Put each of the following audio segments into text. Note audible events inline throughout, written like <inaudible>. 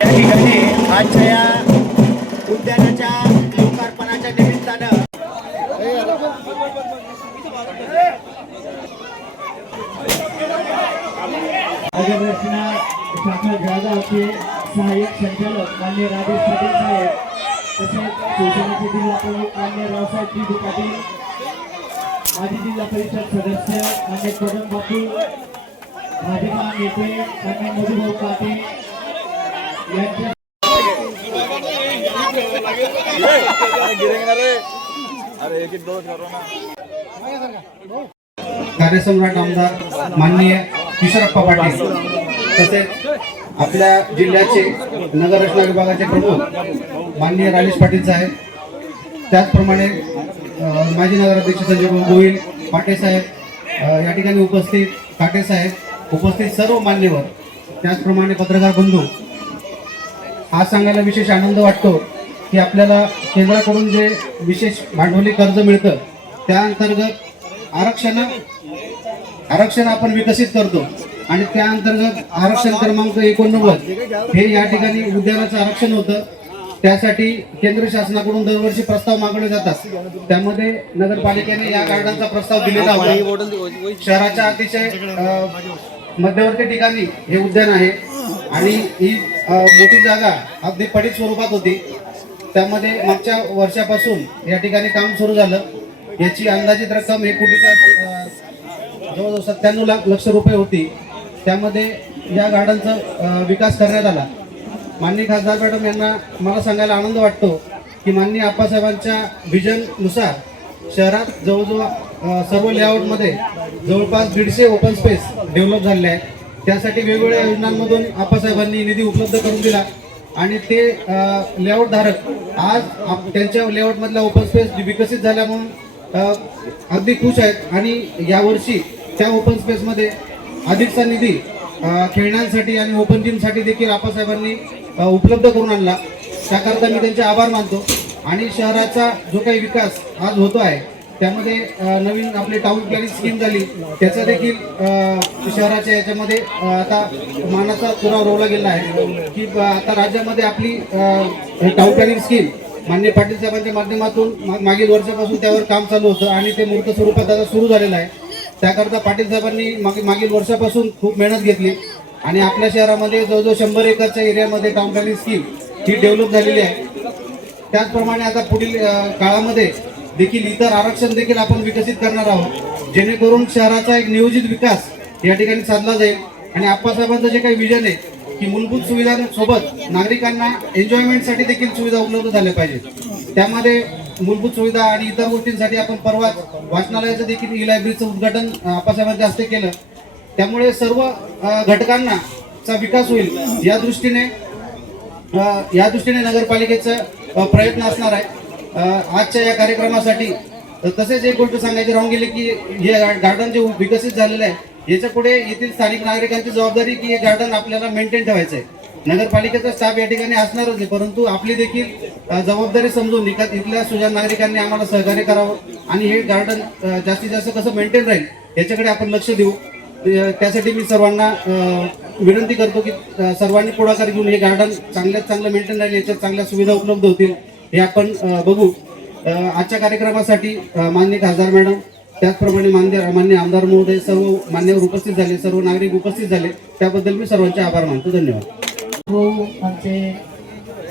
या ठिकाणी आजच्या या उद्यानाच्या लोकार्पणाच्या निमित्तानं आदिवासीना शाखा जळगावचे सहाय्यक संचालक मान्य राजेश पाटील साहेब तसेच शिवसेनेचे जिल्हा प्रमुख मान्य रावसाहेब जी पाटील माजी जिल्हा परिषद सदस्य मान्य कदम बापू भाजपा नेते मान्य मधुभाऊ पाटील कार्यसम्राट आमदार माननीय किशोरप्पा पाटील तसेच आपल्या जिल्ह्याचे नगररचना विभागाचे प्रमुख माननीय राजेश पाटील साहेब त्याचप्रमाणे माजी नगराध्यक्ष संजय गोविल पाटे साहेब या ठिकाणी उपस्थित काटे साहेब उपस्थित सर्व मान्यवर त्याचप्रमाणे पत्रकार बंधू आज सांगायला विशेष आनंद वाटतो की आपल्याला केंद्राकडून जे विशेष भांडवली कर्ज मिळतं त्या अंतर्गत आरक्षण आरक्षण आपण विकसित करतो. आणि त्या अंतर्गत आरक्षण क्रमांक एकोणनव्वद हे या ठिकाणी उद्यानाचं आरक्षण होतं. त्यासाठी केंद्र शासनाकडून दरवर्षी प्रस्ताव मागवले जातात. त्यामध्ये नगरपालिकेने या गार्डनचा प्रस्ताव दिलेला होता. शहराच्या अतिशय मध्यवर्ती ठिकाणी हे उद्यान आहे. आणि ही मोठी जागा अगदी पडीत स्वरूपात होती. त्यामध्ये मागच्या वर्षापासून या ठिकाणी काम सुरू झालं. याची अंदाजित रक्कम एक कोटीचा जवळजवळ सत्त्याण्णव लाख लक्ष रुपये होती. त्यामध्ये या गार्डनचा विकास करण्यात आला. माननीय खासदार मॅडम यांना मला सांगायला आनंद वाटतो की माननीय आप्पासाहेबांच्या विजननुसार शहरात जवळजवळ सर्व लेआउटमध्ये जवळपास दीडशे ओपन स्पेस डेव्हलप झालेले आहेत त्यासाठी वेगवेगळ्या योजनांमधून आप्पासाहेबांनी निधी उपलब्ध करून दिला. आणि ते लेआउटधारक आज आप- त्यांच्या लेआउटमधला ओपन स्पेस विकसित झाल्या म्हणून अगदी खुश आहेत. आणि यावर्षी त्या ओपन स्पेसमध्ये अधिकचा निधी खेळण्यांसाठी आणि ओपन जिमसाठी देखील आप्पासाहेबांनी उपलब्ध करून आणला. त्याकरता मी त्यांचे आभार मानतो. आणि शहराचा जो काही विकास आज होतो आहे त्यामध्ये नवीन आपली टाउन प्लॅनिंग स्कीम झाली. त्याचा देखील शहराच्या याच्यामध्ये आता मानाचा तुरा रोवला गेला आहे. की आता राज्यामध्ये आपली टाऊन प्लॅनिंग स्कीम मान्य पाटील साहेबांच्या माध्यमातून मा- मागील वर्षापासून त्यावर काम चालू होतं आणि ते मूर्त स्वरूपात आता सुरू झालेलं आहे. त्याकरता पाटील साहेबांनी मागील वर्षापासून खूप मेहनत घेतली. आणि आपल्या शहरामध्ये जवळजवळ शंभर एकरच्या एरियामध्ये टाऊन प्लॅनिंग स्कीम ही डेव्हलप झालेली आहे. त्याचप्रमाणे आता पुढील काळामध्ये देखील इतर आरक्षण देखील आपण विकसित करणार आहोत. जेणेकरून शहराचा एक नियोजित विकास या ठिकाणी साधला जाईल. आणि आप्पासाहेबांचं जे काही विजन आहे की मूलभूत सुविधांसोबत नागरिकांना एन्जॉयमेंटसाठी देखील सुविधा उपलब्ध झाल्या पाहिजेत. त्यामध्ये मूलभूत सुविधा आणि इतर गोष्टींसाठी आपण परवा वाचनालयाचं देखील ई लायब्ररीचं उद्घाटन आप्पासाहेबांच्या हस्ते केलं. त्यामुळे सर्व घटकांना चा विकास होईल या दृष्टीने या दृष्टीने नगरपालिकेचा प्रयत्न असणार आहे. आजच्या या कार्यक्रमासाठी तसेच एक गोष्ट सांगायची राहून गेली की हे गार्डन जे विकसित झालेलं आहे याच्यापुढे येथील स्थानिक नागरिकांची जबाबदारी की हे गार्डन आपल्याला मेंटेन ठेवायचं आहे नगरपालिकेचा स्टाफ या ठिकाणी असणारच आहे परंतु आपली देखील जबाबदारी समजून इका- इथल्या सुजान नागरिकांनी आम्हाला सहकार्य करावं आणि हे गार्डन जास्तीत जास्त कसं मेंटेन राहील याच्याकडे आपण लक्ष देऊ. त्यासाठी मी सर्वांना विनंती करतो की सर्वांनी पुढाकार घेऊन हे गार्डन चांगल्यात चांगलं मेंटेन राहील याच्यात चांगल्या सुविधा उपलब्ध होतील. हे आपण बघू. आजच्या कार्यक्रमासाठी मान्य माननीय खासदार मॅडम त्याचप्रमाणे मान्य मान्य आमदार महोदय सर्व मान्यवर उपस्थित झाले सर्व नागरिक उपस्थित झाले. त्याबद्दल मी सर्वांचे आभार मानतो. धन्यवाद. हो आमचे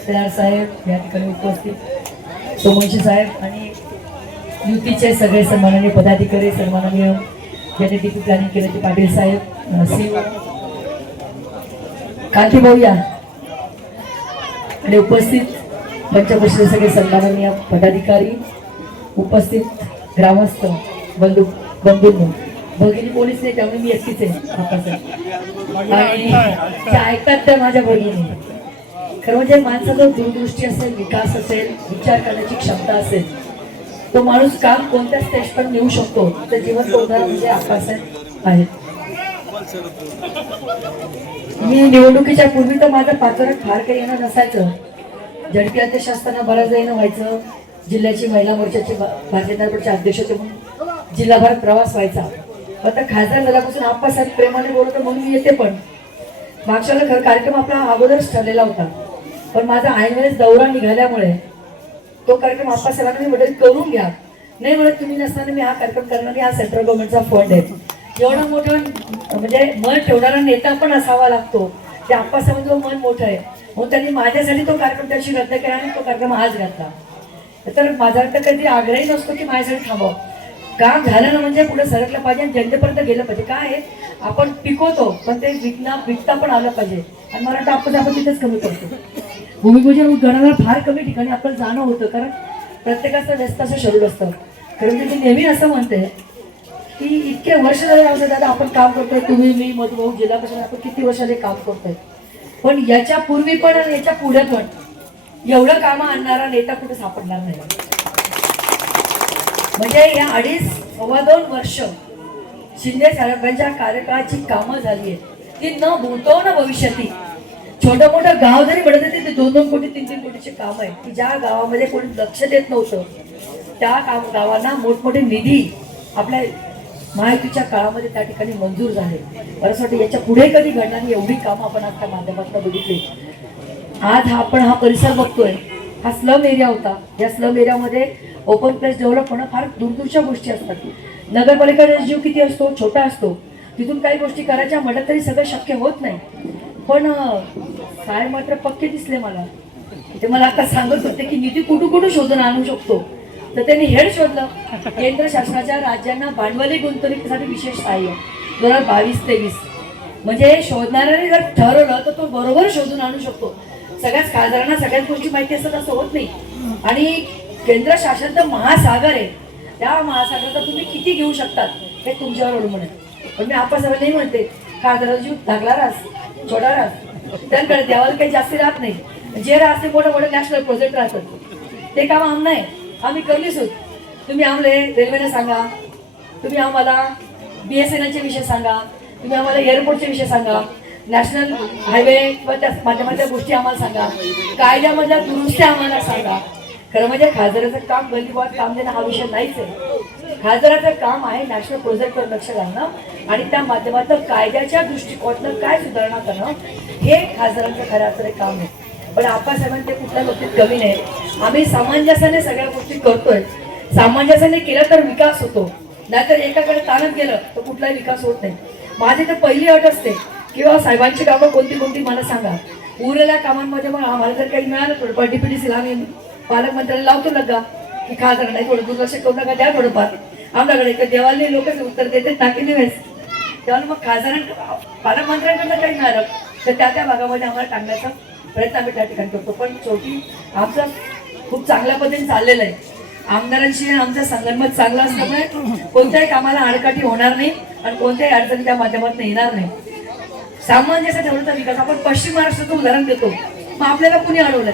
साहेब या ठिकाणी उपस्थित सोमशी साहेब आणि युतीचे सगळे सन्माननीय पदाधिकारी सन्माननीय ज्यांनी डी प्लॅनिंग केले ते पाटील साहेब सी कांती भाऊ या आणि उपस्थित. पंचकृषीचे सगळे सन्माननीय पदाधिकारी उपस्थित ग्रामस्थ बंधू बंधूंनो. भगिनी पोलीस नाही त्यामुळे मी एकटीच आहे. आणि त्या ऐकतात त्या माझ्या भगिनी. खरं म्हणजे माणसाचा दूरदृष्टी असेल विकास असेल विचार करण्याची क्षमता असेल तो माणूस काम कोणत्या स्टेज पण नेऊ शकतो तर जीवन उदाहरण म्हणजे आप्पासाहेब आहे. मी निवडणुकीच्या पूर्वी तर माझं पाचोऱ्यात फार काही येणं नसायचं. झडपी अध्यक्ष असताना बऱ्याच येणं व्हायचं जिल्ह्याची महिला मोर्चाचे भा- भारतीय जनता अध्यक्ष होते म्हणून जिल्हाभरात प्रवास व्हायचा. आता खासदार झाल्यापासून आप्पासाहेब प्रेमाने बोलतो म्हणून मी येते पण. मागच्याला खर खरं कार्यक्रम आपला अगोदरच ठरलेला होता. पण माझा ऐनवेळेस दौरा निघाल्यामुळे तो कार्यक्रम आप्पासाहेबांना मी म्हटलं करून घ्या. नाही म्हणत तुम्ही नसताना मी हा कार्यक्रम करणार नाही, हा सेंट्रल गव्हर्नमेंटचा फंड आहे. एवढा मोठं म्हणजे मन ठेवणारा नेता पण असावा लागतो. ते आप्पासाहेबांचं मन मोठं आहे. म्हणून त्यांनी माझ्यासाठी तो कार्यक्रम त्याची रद्द केला आणि तो कार्यक्रम आज घातला. तर माझा तर कधी आग्रही नसतो की माझ्यासाठी थांबव. काम झालं ना म्हणजे पुढे सरकलं पाहिजे आणि जनतेपर्यंत गेलं पाहिजे. काय आहे? आपण पिकवतो पण ते विकणं विकता पण आलं पाहिजे. आणि मला वाटतं आपण आपण तिथेच कमी करतो. भूमिपूजन उद्घाटनाला फार कमी ठिकाणी आपल्याला जाणं होतं कारण प्रत्येकाचं व्यस्त असं शरीर असतं. कारण मी नेहमी असं म्हणते की इतके वर्ष झाले राहू दादा आपण काम करतोय तुम्ही मी मधुभाऊ जिल्हा परिषद आपण किती वर्षाने काम करतोय? पण याच्या पूर्वी पण आणि याच्यापुढे पण एवढं कामं आणणारा नेता कुठे सापडणार नाही. म्हणजे या अडीच सव्वा दोन वर्ष शिंदे साहेबांच्या कार्यकाळाची कामं झाली आहेत. ती न भूतो न भविष्यातील छोटं मोठं गाव जरी म्हणत होते ते दोन दोन कोटी तीन तीन कोटीचे काम आहे की ज्या गावामध्ये कोणी लक्ष देत नव्हतं त्या काम गावांना मोठमोठे निधी आपल्या माहितीच्या काळामध्ये त्या ठिकाणी मंजूर झाले. मला असं वाटतं याच्यापुढे कधी घडणारी एवढी कामं आपण आज माध्यमातून बघितली. आज हा आपण हा परिसर बघतोय. हा स्लम एरिया होता. या स्लम एरियामध्ये ओपन प्लेस डेव्हलप होणं फार दूरदूरच्या गोष्टी असतात. नगरपालिकेचा जीव किती असतो? छोटा असतो. तिथून काही गोष्टी करायच्या म्हटलं तरी सगळं शक्य होत नाही. पण साहेब मात्र पक्के दिसले मला. ते मला आता सांगत होते की निधी कुठून कुठून शोधून आणू शकतो? तर त्यांनी हेड शोधलं. केंद्र शासनाच्या राज्यांना भांडवली गुंतवणुकीसाठी विशेष सहाय्य. दोन हजार बावीस तेवीस. म्हणजे शोधणाऱ्याने जर ठरवलं तर तो बरोबर शोधून आणू शकतो. सगळ्याच खासदारांना सगळ्याच गोष्टी माहिती असतात असं होत नाही. आणि केंद्र शासन तर महासागर आहे. त्या महासागराचा तुम्ही किती घेऊ शकतात हे तुमच्यावर अवलंबून आहे. पण मी आपण सगळं नाही म्हणते. खासदाराचा जीव लागला रास छोटा रास. त्यांकडे देवाला काही जास्ती राहत नाही. जे राहते मोठं मोठं नॅशनल प्रोजेक्ट राहतात ते काम आम नाही. आम्ही कमीच होत. तुम्ही आम्हाला रेल्वेने सांगा. तुम्ही आम्हाला बी एस एन एलचे विषय सांगा. तुम्ही आम्हाला एअरपोर्टचे विषय सांगा. नॅशनल हायवे किंवा त्या माध्यमातल्या गोष्टी आम्हाला सांगा. कायद्यामधल्या दुरुस्त्या आम्हाला सांगा. खरं म्हणजे खासदाराचं काम गल्लीबाद काम देणं हा विषय नाहीच आहे. खासदाराचं काम आहे नॅशनल प्रोजेक्टवर लक्ष घालणं आणि त्या माध्यमातून कायद्याच्या दृष्टिकोनातनं काय सुधारणा करणं हे खासदारांचं खऱ्या अर्थाने काम आहे. पण आप्पासाहेबांनी ते कुठल्या बाबतीत कमी नाही. आम्ही सामंजस्याने सगळ्या गोष्टी करतोय. सामंजस्याने केलं तर विकास होतो. नाहीतर एकाकडे ताणत गेलं तर कुठलाही विकास होत नाही. माझी तर पहिली अट असते. किंवा साहेबांची कामं कोणती कोणती मला सांगा. उरलेल्या कामांमध्ये मग आम्हाला जर काही मिळालं थोडंफार डीपीडीसीला आम्ही पालकमंत्र्याला लावतो लगा की खासदार नाही थोडं दुर्लक्ष करू नका द्या थोडंफार. आमच्याकडे तर देवाला लोकच उत्तर देते टाकी नाही तेव्हा मग खासदारां पालकमंत्र्यांकडनं काही मिळालं तर त्या त्या भागामध्ये आम्हाला टाकण्याचा प्रयत्न आम्ही त्या ठिकाणी करतो. पण शेवटी आमचं खूप चांगल्या पद्धतीने चाललेलं आहे. आमदारांशी आमचा संगनमत चांगला असल्यामुळे कोणत्याही कामाला आडकाठी होणार नाही आणि कोणत्याही अडचणी त्या माध्यमातून येणार नाही. सामान्याचा ठेवण्याचा विकास आपण पश्चिम महाराष्ट्राचं उदाहरण देतो. मग आपल्याला कुणी अडवलंय?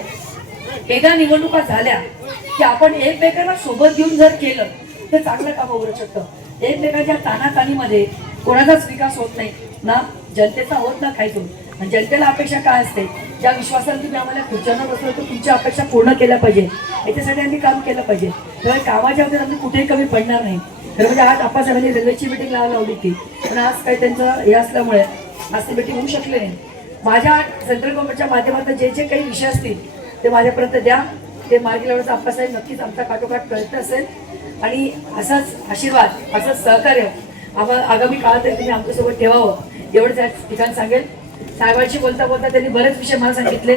एकदा निवडणुका झाल्या की आपण एकमेकांना सोबत घेऊन जर केलं तर चांगलं काम उघडू शकतं. एकमेकांच्या तानातानीमध्ये कोणाचाच विकास होत नाही. ना जनतेचा होत ना काहीच होत. म्हणजे जनतेला अपेक्षा काय असते? ज्या विश्वासाला तुम्ही आम्हाला खुर्च्यांना बसलो तर तुमच्या अपेक्षा पूर्ण केल्या पाहिजे याच्यासाठी आम्ही काम केलं पाहिजे त्यामुळे कामाच्या अगोदर आम्ही कुठेही कमी पडणार नाही. खरं म्हणजे आज आपण सगळ्यांनी रेल्वेची मिटिंग लावायला लावली होती. पण आज काही त्यांचं हे असल्यामुळे आज ती मिटिंग होऊ शकली नाही. माझ्या सेंट्रल गव्हर्नमेंटच्या माध्यमातून जे जे काही विषय असतील ते माझ्यापर्यंत द्या. ते मार्गी लावण्याचा आप्पासाहेब नक्कीच आमचा काठोकाठ प्रयत्न असेल. आणि असाच आशीर्वाद असंच सहकार्य आम्हा आगामी काळात तुम्ही आमच्यासोबत ठेवावं एवढंच या ठिकाणी सांगेल. साहेबांशी बोलता बोलता त्यांनी बरेच विषय मला सांगितले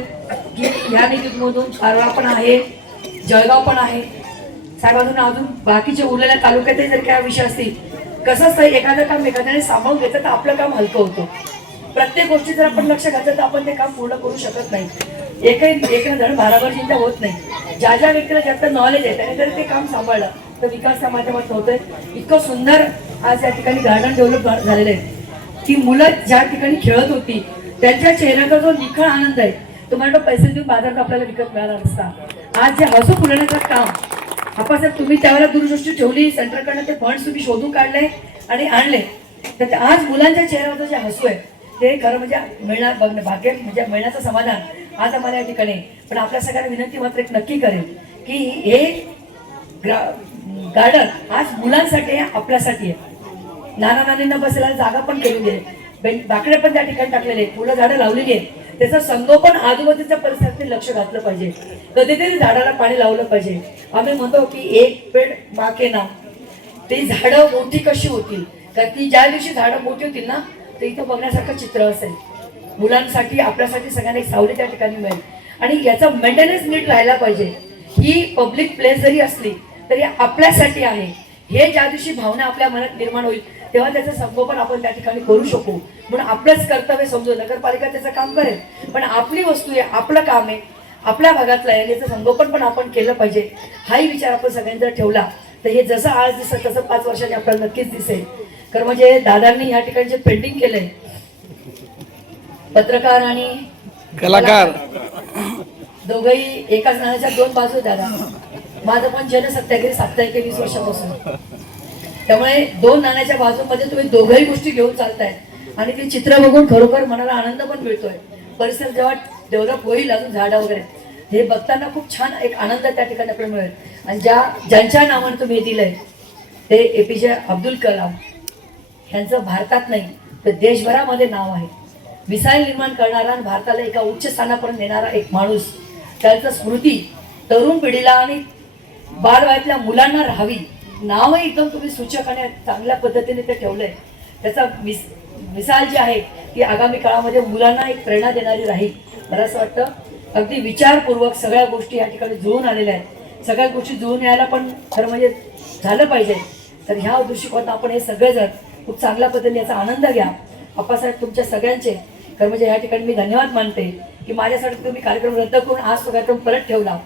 की ह्या निधीमधून पारोळा पण आहे जळगाव पण आहे. साहेब अजून अजून बाकीचे उरलेल्या तालुक्यातही जर काय विषय असतील कसं असतं एखादं काम एखाद्याने सांभाळून घेतं तर आपलं काम हलकं होतं. प्रत्येक गोष्टी जर आपण लक्ष घातलं तर आपण ते काम पूर्ण करू शकत नाही. एकही एक धड भाराभर चिंता होत नाही. ज्या ज्या व्यक्तीला जास्त नॉलेज आहे त्याने जर ते काम सांभाळलं तर विकास त्या माध्यमातून होतोय. इतकं सुंदर आज या ठिकाणी गार्डन डेव्हलप झालेलं आहे. की मुलं ज्या ठिकाणी खेळत होती त्यांच्या चेहऱ्याचा जो निखळ आनंद आहे तुम्हाला पैसे देऊन बाजार आपल्याला विकत मिळाला नसता. आज जे हसू फुलण्याचं काम आपण जर तुम्ही त्यावेळेला दूरदृष्टी ठेवली सेंटरकडनं ते फंड तुम्ही शोधून काढले आणि आणले तर ते आज मुलांच्या चेहऱ्यावरचं जे हसू आहे ते खरं म्हणजे मिळणार बघ भाग्य म्हणजे मिळण्याचं समाधान आज आम्हाला या ठिकाणी पण आपल्या सगळ्यांना विनंती मात्र एक नक्की करेल की हे गार्डन आज मुलांसाठी आहे आपल्यासाठी आहे. नाना नानींना बसायला जागा पण केलेली आहे बाकडे पण त्या ठिकाणी टाकलेले आहेत. फुलं झाडं लावलेली आहेत. त्याचं संगोपन आजूबाजूच्या परिसरातील लक्ष घातलं पाहिजे. कधीतरी झाडाला पाणी लावलं पाहिजे. आम्ही म्हणतो की एक पेड बाके ना ती झाडं मोठी कशी होतील? तर ती ज्या दिवशी झाडं मोठी होतील ना ते इथं बघण्यासारखं चित्र असेल. मुलांसाठी आपल्यासाठी सगळ्यांना एक सावली त्या ठिकाणी मिळेल. आणि याचा मेंटेनन्स नीट राहायला पाहिजे. ही पब्लिक प्लेस जरी असली तरी आपल्यासाठी आहे. हे ज्या दिवशी भावना आपल्या मनात निर्माण होईल तेव्हा त्याचं संगोपन आपण त्या ठिकाणी करू शकू. म्हणून आपलंच कर्तव्य समजून नगरपालिका त्याचं काम करेल. पण आपली वस्तू आहे आपलं काम आहे आपल्या भागातलं आहे याचं संगोपन पण आपण केलं पाहिजे. हाही विचार आपण सगळ्यांनी जर ठेवला. तर हे जसं आज दिसत तसं पाच वर्षांनी आपल्याला नक्कीच दिसेल. कारण म्हणजे दादांनी या ठिकाणी जे पेंटिंग केलंय पत्रकार आणि कलाकार. दोघही एकाच नाण्याच्या दोन बाजू दादा. माझं पण जनसत्याग्रही साप्ताहिक वीस वर्षापासून. त्यामुळे दोन नाण्याच्या बाजूमध्ये तुम्ही दोघही गोष्टी घेऊन चालताय. आणि ते चित्र बघून खरोखर मनाला आनंद पण मिळतोय. परिसर जेव्हा डेव्हलप होईल अजून झाडं वगैरे. हे बघताना खूप छान एक आनंद त्या ठिकाणी आपल्याला मिळेल. आणि ज्या ज्यांच्या नावाने तुम्ही दिलंय ते ए पी जे अब्दुल कलाम. यांचं भारतात नाही तर देशभरामध्ये नाव आहे. मिसाईल निर्माण करणारा आणि भारताला एका उच्च स्थानापर्यंत नेणारा एक माणूस. त्यांचं स्मृती तरुण पिढीला आणि बालवयातल्या मुलांना राहावी नावही एकदम तुम्ही सूचक आणि चांगल्या पद्धतीने ते ठेवलंय. त्याचा मिस मिसाल जी आहे ती आगामी काळामध्ये मुलांना एक प्रेरणा देणारी राहील. मला असं वाटतं अगदी विचारपूर्वक सगळ्या गोष्टी या ठिकाणी जुळून आलेल्या आहेत. सगळ्या गोष्टी जुळून यायला पण खरं म्हणजे झालं पाहिजे. तर ह्या दृष्टिकोनात आपण हे सगळेजण खूप चांगल्या पद्धतीने याचा आनंद घ्या. आप्पासाहेब तुमच्या सगळ्यांचे खरं म्हणजे या ठिकाणी मी धन्यवाद मानते की माझ्यासाठी तुम्ही कार्यक्रम रद्द करून आज तो कार्यक्रम परत ठेवला.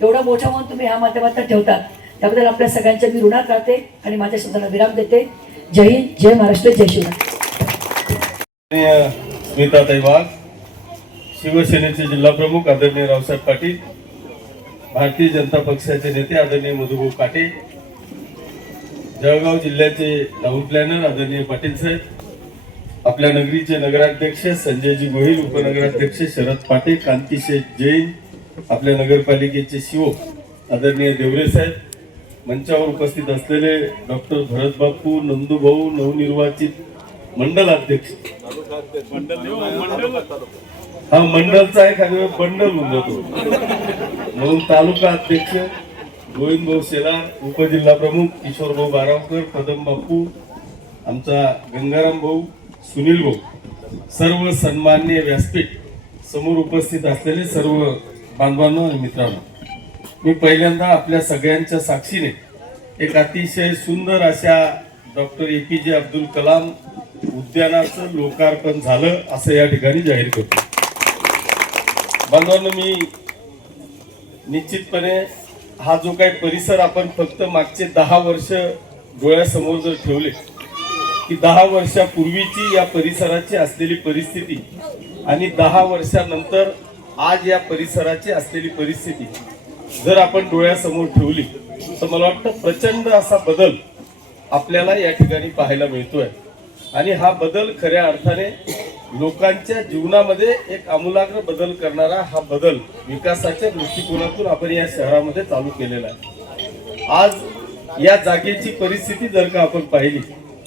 तेवढं मोठं म्हणून तुम्ही ह्या माध्यमातून ठेवतात. त्याबद्दल आपल्या सगळ्यांच्या मी ऋणात राहते आणि माझ्या शब्दाला विराम देते. जय हिंद जय महाराष्ट्र जय शिवराय. स्मिताताई वाघ शिवसेनेचे जिल्हा प्रमुख आदरणीय रावसाहेब पाटील भारतीय जनता पक्षाचे नेते आदरणीय मधुभाऊ काटे जळगाव जिल्ह्याचे टाऊन प्लॅनर आदरणीय पाटील साहेब आपल्या नगरीचे नगराध्यक्ष संजयजी गोहिल उपनगराध्यक्ष शरद पाटील कांतीशेठ जैन आपल्या नगरपालिकेचे शिव आदरणीय देवरे साहेब मंचावर उपस्थित असलेले डॉक्टर भरत बापू नंदूभाऊ नवनिर्वाचित मंडल अध्यक्ष हा मंडलचा एक आणि बंडल होऊन जातो. म्हणून तालुका अध्यक्ष गोविंद भाऊ शेलार उपजिल्हा प्रमुख किशोर भाऊ बारावकर कदम बापू आमचा गंगाराम भाऊ सुनील भाऊ. सर्व सन्मान्य व्यासपीठ समोर उपस्थित असलेले सर्व बांधवांनो आणि मित्रांनो. मी पहिल्यांदा आपल्या सगळ्यांच्या साक्षीने एक अतिशय सुंदर अशा डॉक्टर ए पी जे अब्दुल कलाम उद्यानाचं लोकार्पण झालं असं या ठिकाणी जाहीर करतो. बांधवांनो मी निश्चितपणे हा जो काही परिसर आपण फक्त मागचे दहा वर्ष डोळ्यासमोर जर ठेवले की दहा वर्षापूर्वीची या परिसराची असलेली परिस्थिती आणि दहा वर्षानंतर आज या परिसराची असलेली परिस्थिती जर आपण डोळ्यासमोर ठेवली तर मला वाटतं प्रचंड असा बदल आपल्याला या ठिकाणी पाहायला मिळतोय. आणि हा बदल खऱ्या अर्थाने लोकांच्या जीवनामध्ये एक आमूलाग्र बदल करणारा हा बदल विकासाच्या दृष्टिकोनातून आपण या शहरामध्ये चालू केलेला आहे. आज या जागेची परिस्थिती जर का आपण पाहिली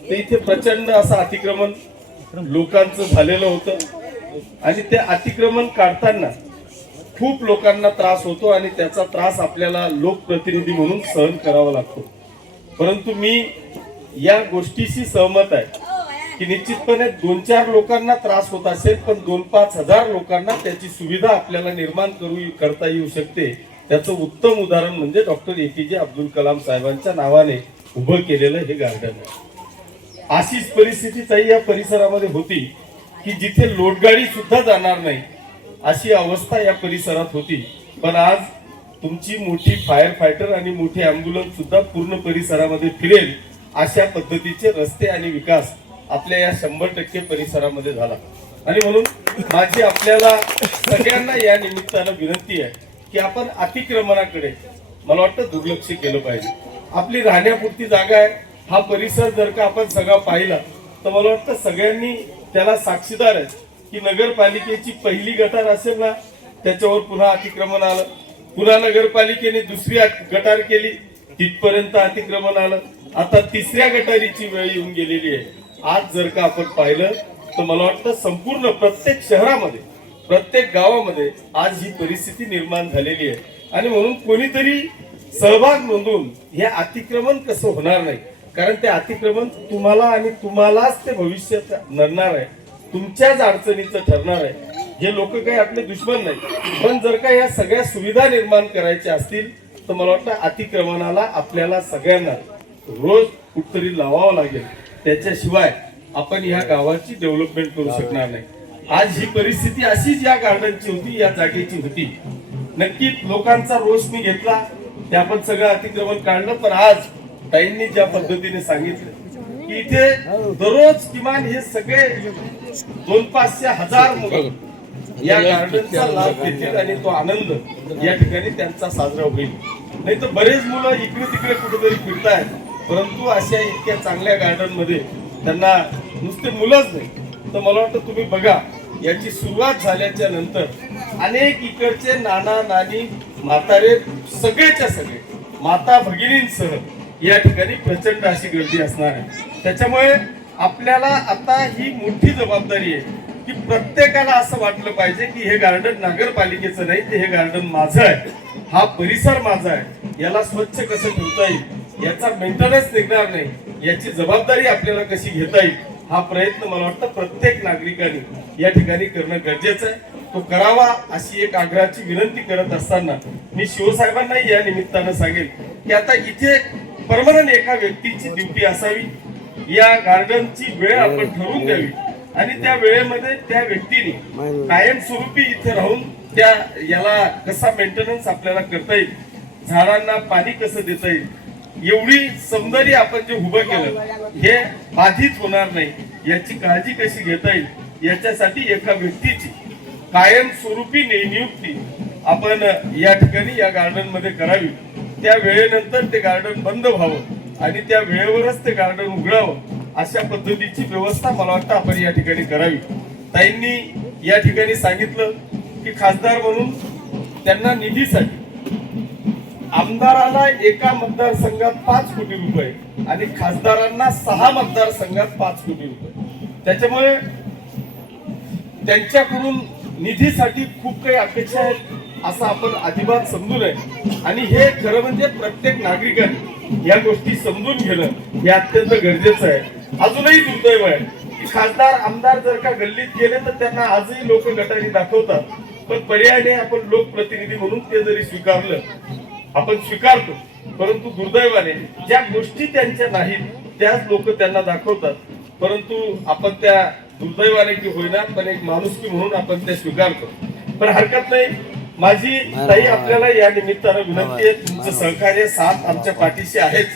तर इथे प्रचंड असं अतिक्रमण लोकांचं झालेलं होतं. आणि ते अतिक्रमण काढताना खूप लोकांना त्रास होतो आणि त्याचा त्रास आपल्याला लोकप्रतिनिधी म्हणून सहन करावा लागतो. परंतु मी या गोष्टीशी सहमत आहे की निश्चितपणे दोन चार लोकांना त्रास होत असेल पण दोन पाच हजार लोकांना त्याची सुविधा आपल्याला निर्माण करू करता येऊ शकते. त्याचं उत्तम उदाहरण म्हणजे डॉक्टर ए पी जे अब्दुल कलाम साहेबांच्या नावाने उभं केलेलं हे गार्डन आहे. अशीच परिस्थिती या परिसरामध्ये होती की जिथे लोटगाडी सुद्धा जाणार नाही अशी अवस्था या परिसरात होती. पण आज तुमची मोठी फायर फायटर आणि मोठी अँब्युलन्स सुद्धा पूर्ण परिसरामध्ये फिरेल अशा पद्धतीचे रस्ते आणि विकास आपल्या या शंभर टक्के परिसरामध्ये झाला. आणि म्हणून माझी आपल्याला सगळ्यांना या निमित्तानं विनंती आहे की आपण अतिक्रमणाकडे मला वाटतं दुर्लक्ष केलं पाहिजे. आपली राहण्यापुरती जागा आहे. हा परिसर जर का आपण सगळा पाहिला तर मला वाटतं सगळ्यांनी त्याला साक्षीदार आहे. की नगरपालिकेची पहिली गटार असेल ना त्याच्यावर पुन्हा अतिक्रमण आलं. पुन्हा नगरपालिकेने दुसरी गटार केली तिथपर्यंत अतिक्रमण आलं. आता तिसऱ्या गटारीची वेळ येऊन गेलेली आहे. आज जर का आपण पाहिलं तर मला वाटतं संपूर्ण प्रत्येक शहरामध्ये प्रत्येक गावामध्ये आज ही परिस्थिती निर्माण झालेली आहे. आणि म्हणून कोणीतरी सहभाग नोंदवून हे अतिक्रमण कसं होणार नाही? कारण ते अतिक्रमण तुम्हाला आणि तुम्हालाच ते भविष्यात नडणार आहे. तुमच्याच अडचणीचं ठरणार आहे. हे लोक काही आपले दुश्मन नाही. पण जर का या सगळ्या सुविधा निर्माण करायच्या असतील तर मला वाटतं अतिक्रमणाला आपल्याला सगळ्यांना रोज कुठतरी लावावं लागेल. त्याच्याशिवाय आपण या गावाची डेव्हलपमेंट करू शकणार नाही. आज ही परिस्थिती अशीच या गार्डनची होती या जागेची होती. नक्की लोकांचा रोष मी घेतला. ते आपण सगळं अतिक्रमण काढलं पण आज ताईंनी ज्या पद्धतीने सांगितलं की इथे दररोज किमान हे सगळे दोन पाचशे हजार मुलं या गार्डनचा लाभ घेतील आणि तो आनंद या ठिकाणी त्यांचा साजरा होईल. नाही तर बरेच मुलं इकडे तिकडे कुठेतरी फिरतायत परंतु अशा इतक्या चांगल्या गार्डनमध्ये त्यांना नुसते मुलंच नाही. तर मला वाटतं तुम्ही बघा याची सुरुवात झाल्याच्यानंतर अनेक इकडचे नाना नानी म्हातारे सगळेच्या सगळे माता भगिनींसह या ठिकाणी प्रचंड अशी गर्दी असणार आहे. त्याच्यामुळे आपल्याला आता ही मोठी जबाबदारी आहे की प्रत्येकाला असं वाटलं पाहिजे की हे गार्डन नगरपालिकेचं नाही ते हे गार्डन माझं आहे. हा परिसर माझा आहे. याला स्वच्छ कसं ठेवता येईल? याचा मेंटेनन्स निघणार नाही. याची जबाबदारी आपल्याला कशी घेता येईल? हा प्रयत्न मला वाटतं प्रत्येक नागरिकाने या ठिकाणी करणं गरजेचं आहे. तो करावा अशी एक आग्रहाची विनंती करत असताना मी शिवसाहेबांनाही या निमित्तानं सांगेल की आता इथे परमनंट एका व्यक्तीची ड्युटी असावी. या गार्डनची वेळ आपण ठरवून द्यावी. आणि त्या वेळेमध्ये त्या व्यक्तीने कायमस्वरूपी इथे राहून त्या याला कसा मेंटेनन्स आपल्याला करता येईल झाडांना पाणी कसं देता येईल एवढी सौंदर्य आपण जे उभं केलं हे बाधित होणार नाही. याची काळजी कशी घेता येईल याच्यासाठी एका व्यक्तीची कायमस्वरूपी नियुक्ती आपण या ठिकाणी या गार्डनमध्ये करावी. त्या वेळेनंतर ते गार्डन बंद व्हावं. आणि त्या वेळेवरच ते गार्डन उघडावं अशा पद्धतीची व्यवस्था मला वाटतं आपण या ठिकाणी करावी. ताईंनी या ठिकाणी सांगितलं की खासदार म्हणून त्यांना निधीसाठी आमदाराला एका मतदारसंघात पाच कोटी रुपये आणि खासदारांना सहा मतदारसंघात पाच कोटी रुपये. त्याच्यामुळे त्यांच्याकडून निधीसाठी खूप काही अपेक्षा आहेत असं आपण अजिबात समजू नये. आणि हे खरं म्हणजे प्रत्येक नागरिकांनी या गोष्टी समजून घेणं हे अत्यंत गरजेचं आहे. अजूनही दुर्दैव आहे. खासदार आमदार जर का गल्लीत गेले तर त्यांना आजही लोक गटारी दाखवतात. पण पर्यायाने आपण लोकप्रतिनिधी म्हणून ते जरी स्वीकारलं आपण स्वीकारतो. परंतु दुर्दैवाने ज्या गोष्टी त्यांच्या नाहीत त्याच लोक त्यांना दाखवतात. परंतु आपण त्या दुर्दैवाने की होईना पण एक माणुसकी म्हणून आपण त्या स्वीकारतो. पण हरकत नाही. माझी ताई आपल्याला या निमित्तानं विनंती आहे तुमचं सहकार्य साथ आमच्या पाठीशी आहेच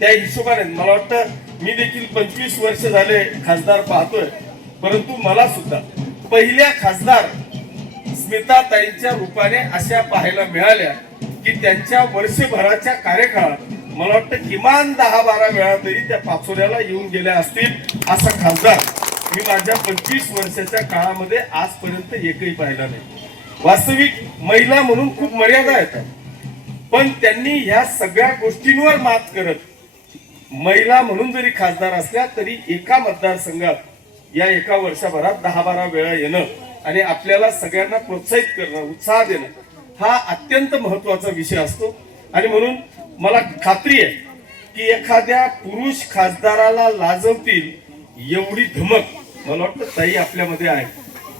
त्या हिशोबाने मला वाटतं मी देखील पंचवीस वर्ष झाले खासदार पाहतोय परंतु मला सुद्धा पहिल्या खासदार स्मिताताईंच्या रूपाने अशा पाहायला मिळाल्या की त्यांच्या वर्षभराच्या कार्यकाळात मला वाटतं किमान दहा बारा वेळा तरी त्या पाचोऱ्याला येऊन गेल्या असतील असा खासदार मी माझ्या पंचवीस वर्षाच्या काळामध्ये आजपर्यंत एकही पाहिला नाही. वास्तविक महिला म्हणून खूप मर्यादा येतात. पण त्यांनी ह्या सगळ्या गोष्टींवर मात करत महिला म्हणून जरी खासदार असल्या तरी एका मतदारसंघात या एका वर्षभरात दहा बारा वेळा येणं आणि आपल्याला सगळ्यांना प्रोत्साहित करणं उत्साह देणं हा अत्यंत महत्त्वाचा विषय असतो. आणि म्हणून मला खात्री आहे की एखाद्या पुरुष खासदाराला लाजवतील एवढी धमक मला वाटतं ताई आपल्यामध्ये आहे.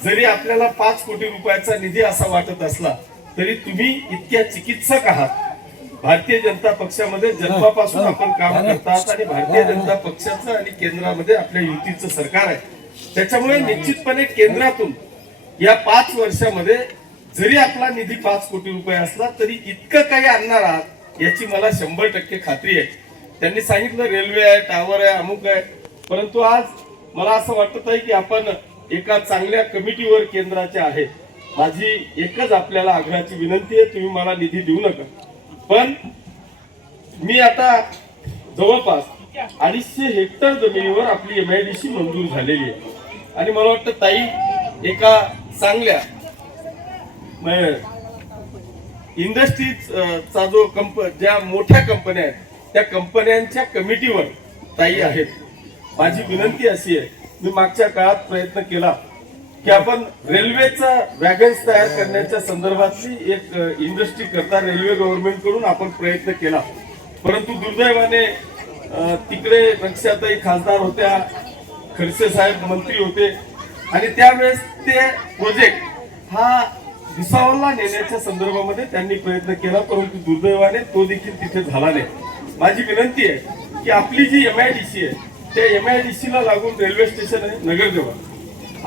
जरी आपल्याला पाच कोटी रुपयाचा निधी असा वाटत असला तरी तुम्ही इतक्या चिकित्सक आहात. भारतीय जनता पक्षामध्ये जन्मापासून आपण काम करतात आणि भारतीय जनता पक्षाचं आणि केंद्रामध्ये आपल्या युतीचं सरकार आहे. त्याच्यामुळे निश्चितपणे केंद्रातून या पाच वर्षामध्ये जरी आपला निधी पाच कोटी रुपये असला तरी इतकं काही आणणार आहात याची मला शंभर टक्के खात्री आहे. त्यांनी सांगितलं रेल्वे आहे टावर आहे अमुक आहे. परंतु आज मला असं वाटत आहे की आपण एका चांगल्या कमिटीवर केंद्राच्या आहेत. माझी एकच आपल्याला आग्रहाची विनंती आहे तुम्ही मला निधी देऊ नका. पण मी आता जवळपास अडीचशे हेक्टर जमिनीवर आपली एमआयडीसी मंजूर झालेली आहे. आणि मला वाटतं ताई एका चांगल्या इंडस्ट्रीज चा जो कंप ज्या मोठ्या कंपन्या आहेत त्या कंपन्यांच्या कमिटीवर ताई आहेत. माझी विनंती अशी आहे मी मागच्या काळात प्रयत्न केला की आपण रेल्वेचा वॅगन्स तयार करण्याच्या संदर्भातली एक इंडस्ट्री करता रेल्वे गव्हर्नमेंटकडून आपण प्रयत्न केला. परंतु दुर्दैवाने तिकडे रक्षाताई खासदार होत्या खडसे साहेब मंत्री होते आणि त्यावेळेस ते प्रोजेक्ट हा भुसावळला नेण्याच्या संदर्भामध्ये त्यांनी प्रयत्न केला परंतु दुर्दैवाने तो देखील तिथे झाला नाही. माझी विनंती आहे की आपली जी एम आय डी सी आहे त्या एम आय डी सी ला लागून रेल्वे स्टेशन आहे नगरदेवा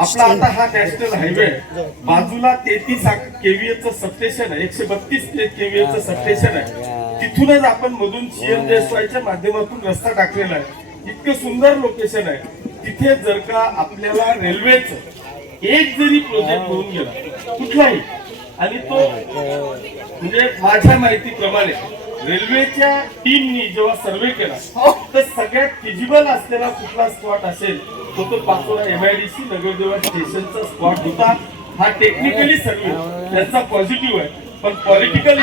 आपला आता हा नॅशनल हायवे आहे. बाजूला तेहतीस केव्हीएचं सबस्टेशन आहे एकशे बत्तीस केव्हीएचं सबस्टेशन आहे. तिथूनच आपण मधून सीएमजेएसवायच्या माध्यमातून रस्ता टाकलेला आहे. इतकं सुंदर लोकेशन आहे. तिथे जर का आपल्याला रेल्वेचं एक जरी प्रोजेक्ट होऊन गेला कुठलाही आणि तो म्हणजे माझ्या माहितीप्रमाणे रेल्वेच्या टीमनी जेव्हा सर्वे केला तर सगळ्यात फिजिबल असलेला कुठला स्पॉट असेल तो तो पाचोरा एमआयडीसी नगरदेवा स्टेशनचा स्पॉट होता. हा टेक्निकली सर्वे त्याचा पॉझिटिव्ह आहे पण पॉलिटिकल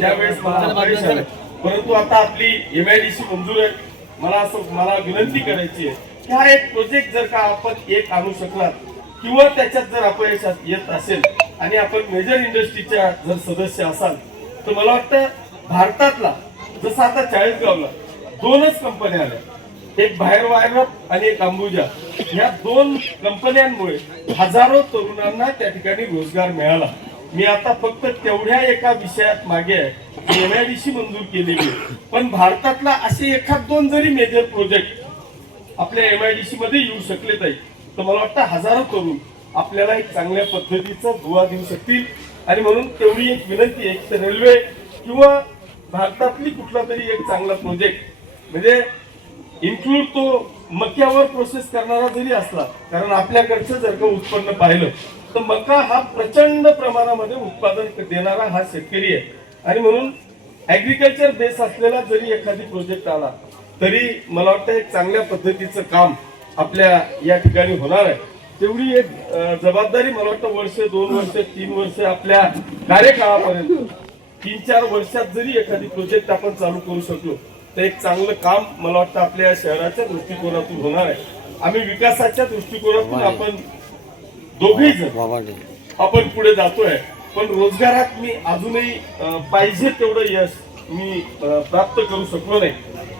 त्यावेळेस मला. परंतु आता आपली एमआयडीसी मंजूर आहे. मला असं मला विनंती करायची आहे की हा एक प्रोजेक्ट जर का आपण एक आणू शकलात किंवा त्याच्यात जर अपयश येत असेल आणि आपण मेजर इंडस्ट्रीच्या जर सदस्य असाल तर मला वाटतं भारतातला जसं आता चाळीसगावला दोनच कंपन्या आल्या. एक बाहेर वायरप आणि एक अंबुजा. या दोन कंपन्यांमुळे हजारो तरुणांना त्या ठिकाणी रोजगार मिळाला. मी आता फक्त तेवढ्या एका विषयात मागे आहे. एमआयडीसी मंजूर केलेली आहे. पण भारतातला असे एखाद दोन जरी मेजर प्रोजेक्ट आपल्या एमआयडीसी मध्ये येऊ शकले नाही तर मला वाटतं हजारो तरुण आपल्याला एक चांगल्या पद्धतीचा दुवा देऊ शकतील. आणि म्हणून तेवढी एक विनंती आहे की रेल्वे किंवा भारतातली कुठला तरी एक चांगला प्रोजेक्ट म्हणजे इन्क्लूड तो मक्यावर प्रोसेस करणारा जरी असला कारण आपल्याकडचं जर का उत्पन्न पाहिलं तर मका हा प्रचंड प्रमाणामध्ये उत्पादन देणारा हा शेतकरी आहे. आणि म्हणून ऍग्रिकल्चर बेस असलेला जरी एखादी प्रोजेक्ट आला तरी मला वाटतं एक चांगल्या पद्धतीचं काम आपल्या या ठिकाणी होणार आहे. तेवढी एक जबाबदारी मला वाटतं वर्ष दोन वर्ष तीन वर्ष आपल्या कार्यकाळापर्यंत. तीन चार वर्षात जरी एखादी प्रोजेक्ट आपण चालू करू शकलो तर एक चांगलं काम मला वाटतं आपल्या शहराच्या दृष्टिकोनातून होणार आहे. आम्ही विकासाच्या दृष्टिकोनातून आपण दोघेही जण आपण पुढे जातोय. पण रोजगारात मी अजूनही पाहिजे तेवढं यश मी प्राप्त करू शकलो नाही.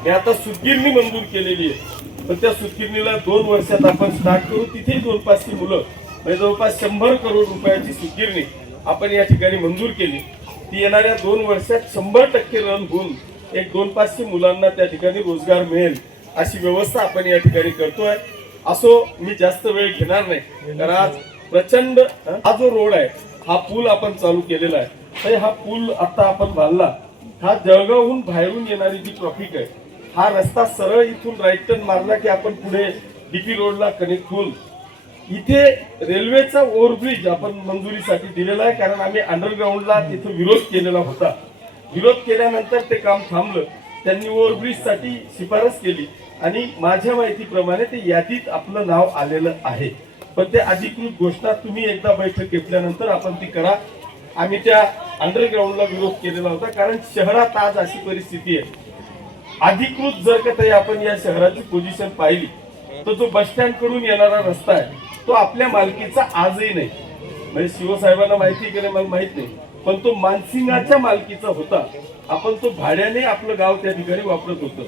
मी आता सुतगिरणी मंजूर केलेली आहे. पण त्या सुतगिरणीला दोन वर्षात आपण स्टार्ट करू. तिथेही दोन पाचशे मुलं म्हणजे जवळपास शंभर करोड रुपयाची सुतगिरणी आपण या ठिकाणी मंजूर केली. ती येणाऱ्या दोन वर्षात शंभर टक्के रन होऊन एक दोन पाचशे मुलांना त्या ठिकाणी रोजगार मिळेल अशी व्यवस्था आपण या ठिकाणी करतोय. असो मी जास्त वेळ घेणार नाही कारण आज प्रचंड हा जो रोड आहे हा पूल आपण चालू केलेला आहे. तर हा पूल आता आपण बांधला. हा जळगावहून बाहेरून येणारी जी ट्रॉफिक आहे हा रस्ता सरळ इथून राईट टर्न मारला की आपण पुढे डीपी रोडला कनेक्ट होऊन इथे रेल्वेचा ओव्हरब्रिज आपण मंजुरीसाठी दिलेला आहे कारण आम्ही अंडरग्राऊंडला तिथे विरोध केलेला होता. विरोध केल्यानंतर ते काम थांबलं. त्यांनी ओव्हरब्रिजसाठी शिफारस केली आणि माझ्या माहितीप्रमाणे ते यादीत आपलं नाव आलेलं आहे. पण ते अधिकृत घोषणा तुम्ही एकदा बैठक घेतल्यानंतर आपण ती करा. आम्ही त्या अंडरग्राऊंडला विरोध केलेला होता कारण शहरात आज अशी परिस्थिती आहे. अधिकृत जर का तरी आपण या शहराची पोझिशन पाहिली तर जो बस स्टँडकडून येणारा रस्ता आहे. तो आपल्या मालकीचा आजही नाही. म्हणजे शिवसाहेबांना माहिती केलं मला माहीत नाही. पण तो मानसिंगाच्या मालकीचा होता. आपण तो भाड्याने आपलं गाव त्या ठिकाणी वापरत होतो.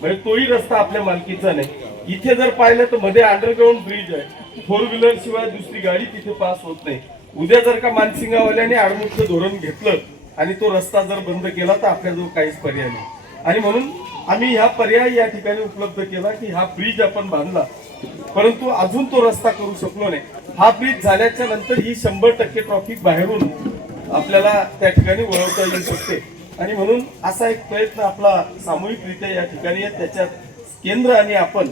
म्हणजे तोही रस्ता आपल्या मालकीचा नाही. इथे जर पाहिलं तर मध्ये अंडरग्राऊंड ब्रिज आहे. फोर व्हीलर शिवाय दुसरी गाडी तिथे पास होत नाही. उद्या जर का मानसिंगावाल्याने आडमुठचं धोरण घेतलं आणि तो रस्ता जर बंद केला तर आपल्याजवळ काहीच पर्याय नाही. आणि म्हणून आम्ही ह्या पर्याय या ठिकाणी उपलब्ध केला की हा ब्रिज आपण बांधला. परंतु अजून तो रस्ता करू शकलो नाही. हा ब्रिज झाल्याच्यानंतर ही शंभर टक्के ट्रॉफिक बाहेरून आपल्याला त्या ठिकाणी वळवता येऊ शकते. आणि म्हणून असा एक प्रयत्न आपला सामूहिकरित्या या ठिकाणी आहे. त्याच्यात केंद्र आणि आपण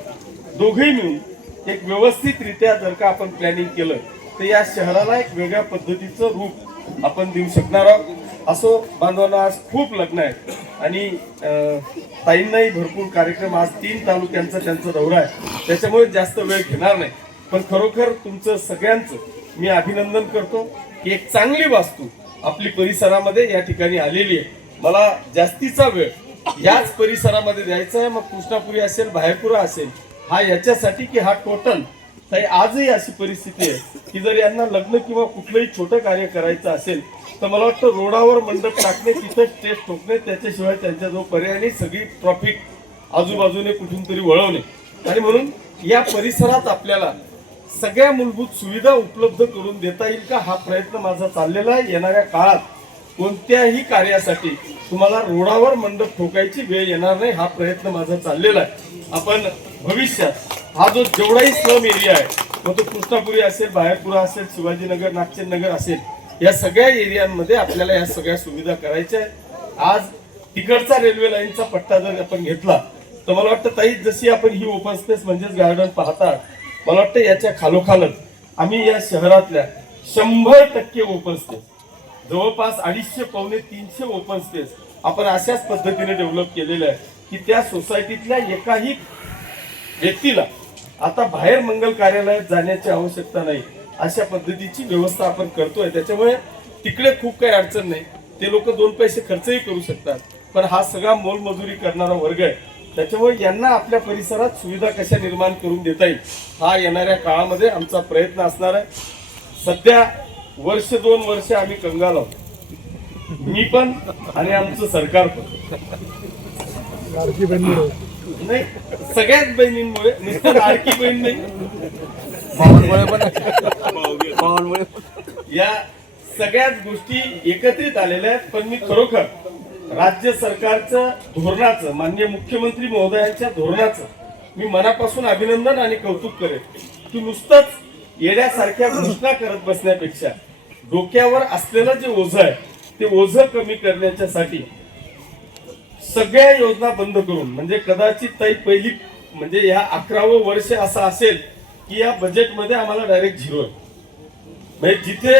दोघेही मिळून एक व्यवस्थितरित्या जर का आपण प्लॅनिंग केलं तर या शहराला एक वेगळ्या पद्धतीचं रूप आपण देऊ शकणार आहोत. असो बांधवांना आज खूप लग्न आहे. आणि ताईंनाही भरपूर कार्यक्रम आज तीन तालुक्यांचा त्यांचा दौरा आहे. त्याच्यामुळे जास्त वेळ घेणार नाही. पण खरोखर तुमचं सगळ्यांचं मी अभिनंदन करतो की एक चांगली वास्तू आपली परिसरामध्ये या ठिकाणी आलेली आहे. मला जास्तीचा वेळ याच परिसरामध्ये द्यायचा आहे. मग कृष्णापुरी असेल बाहेरपुरा असेल हा याच्यासाठी की हा टोटल आजही अशी परिस्थिती आहे की जर यांना लग्न किंवा कुठलंही छोटं कार्य करायचं असेल तर मला वाटतं रोडावर मंडप टाकणे तिथं टेस्ट ठोकणे त्याच्याशिवाय त्यांच्याजवळ पर्याय नाही सगळी ट्रॉफिक आजूबाजूने कुठून तरी वळवणे. आणि म्हणून या परिसरात आपल्याला सगळ्या मूलभूत सुविधा उपलब्ध करून देता येईल का हा प्रयत्न माझा चाललेला आहे. येणाऱ्या काळात कोणत्याही कार्यासाठी तुम्हाला रोडावर मंडप ठोकायची वेळ येणार नाही हा प्रयत्न माझा चाललेला आहे. आपण भविष्यात हा जो जेवढाही स्लम एरिया आहे मग तो कृष्णापुरी असेल बाहेरपुरा असेल शिवाजीनगर नागचंदनगर असेल या सगळ्या एरियांमध्ये आपल्याला या सगळ्या सुविधा करायच्या आहेत. आज तिकडचा रेल्वे लाईनचा पट्टा जर आपण घेतला तर मला वाटतं ताई जशी आपण ही ओपन स्पेस म्हणजेच गार्डन पाहता मला वाटतं याच्या खालोखालच आम्ही या शहरातल्या शंभर टक्के ओपन स्पेस जवळपास अडीचशे पावणे तीनशे ओपन स्पेस आपण अशाच पद्धतीने डेव्हलप केलेलं आहे की त्या सोसायटीतल्या एकाही व्यक्तीला आता बाहेर मंगल कार्यालयात जाण्याची आवश्यकता नाही. अशा पद्धतीची व्यवस्था आपण करतोय. त्याच्यामुळे तिकडे खूप काही अडचण नाही. ते लोक दोन पैसे खर्चही करू शकतात. पण हा सगळा मोलमजुरी करणारा वर्ग आहे. त्याच्यामुळे यांना आपल्या परिसरात सुविधा कशा निर्माण करून देता येईल हा येणाऱ्या काळामध्ये आमचा प्रयत्न असणार आहे. सध्या वर्ष दोन वर्ष आम्ही कंगाल आहोत. मी पण आणि आमचं सरकार पण. नाही सगळ्याच बहिणींमुळे. नुसतं लाडकी बहीण नाही. <laughs> या सगळ्याच गोष्टी एकत्रित आलेल्या आहेत पण मी खरोखर राज्य सरकारचं धोरणाचं माननीय मुख्यमंत्री महोदयांच्या धोरणाचं मी मनापासून अभिनंदन आणि कौतुक करेन. की नुसतंच येण्यासारख्या घोषणा करत बसण्यापेक्षा डोक्यावर असलेलं जे ओझं आहे ते ओझं कमी करण्याच्यासाठी सगळ्या योजना बंद करून म्हणजे कदाचित ताई पहिली म्हणजे या अकरावं वर्ष असं असेल की या बजेटमध्ये आम्हाला डायरेक्ट झिरो आहे. म्हणजे जिथे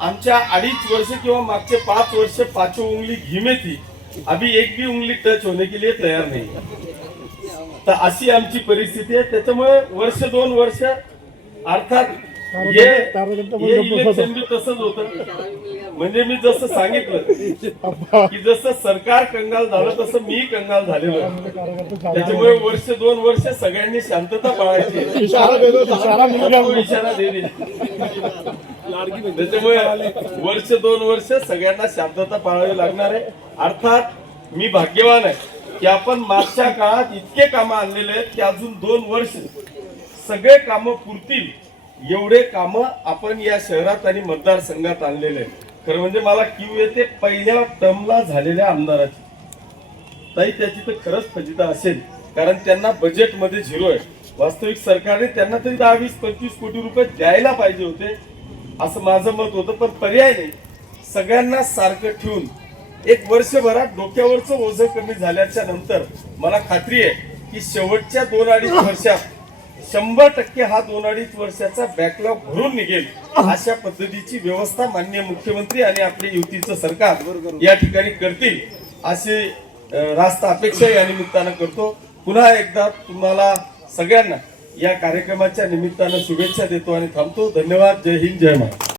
आमच्या अडीच वर्ष किंवा मागचे पाच वर्ष पाचवी उंगली घिमे ती आम्ही एक बी उंगली टच होने के लिए तयार नाही. तर अशी आमची परिस्थिती आहे. त्याच्यामुळे वर्ष दोन वर्ष अर्थात हे हे इलेक्शन बी तसंच होतं. म्हणजे मी जसं सांगितलं की जसं सरकार कंगाल झालं तसं मी कंगाल झालेलो. त्याच्यामुळे वर्ष दोन वर्ष सगळ्यांनी शांतता पाळायची इशारा दे दे. त्याच्यामुळे वर्ष दोन वर्ष सगळ्यांना शांतता पाळावी लागणार आहे. अर्थात मी भाग्यवान आहे की आपण मागच्या काळात इतके कामं आणलेले आहेत की अजून दोन वर्ष सगळे कामं पुरतील. एवढे कामं आपण या शहरात आणि मतदारसंघात आणलेले आहेत. खरं म्हणजे मला क्यू येते पहिल्या टर्मला झालेल्या आमदाराची. ताई त्याची तर खरंच फजिता असेल कारण त्यांना बजेटमध्ये झिरो आहे. वास्तविक सरकारने त्यांना तरी दहा वीस पंचवीस कोटी रुपये द्यायला पाहिजे होते असं माझं मत होतं पण पर्याय नाही. सगळ्यांना सारखं ठेवून एक वर्षभरात डोक्यावरचं ओझं कमी झाल्याच्यानंतर मला खात्री आहे की शेवटच्या दोन अडीच वर्षात शंभर टक्के हा दोन अडीच वर्षाचा बॅकलॉग भरून निघेल अशा पद्धतीची व्यवस्था माननीय मुख्यमंत्री आणि आपले युतीचं सरकार या ठिकाणी करतील अशी रास्ता अपेक्षा या निमित्तानं करतो. पुन्हा एकदा तुम्हाला सगळ्यांना या कार्यक्रमाच्या निमित्तानं शुभेच्छा देतो आणि थांबतो. धन्यवाद. जय हिंद जय महाराज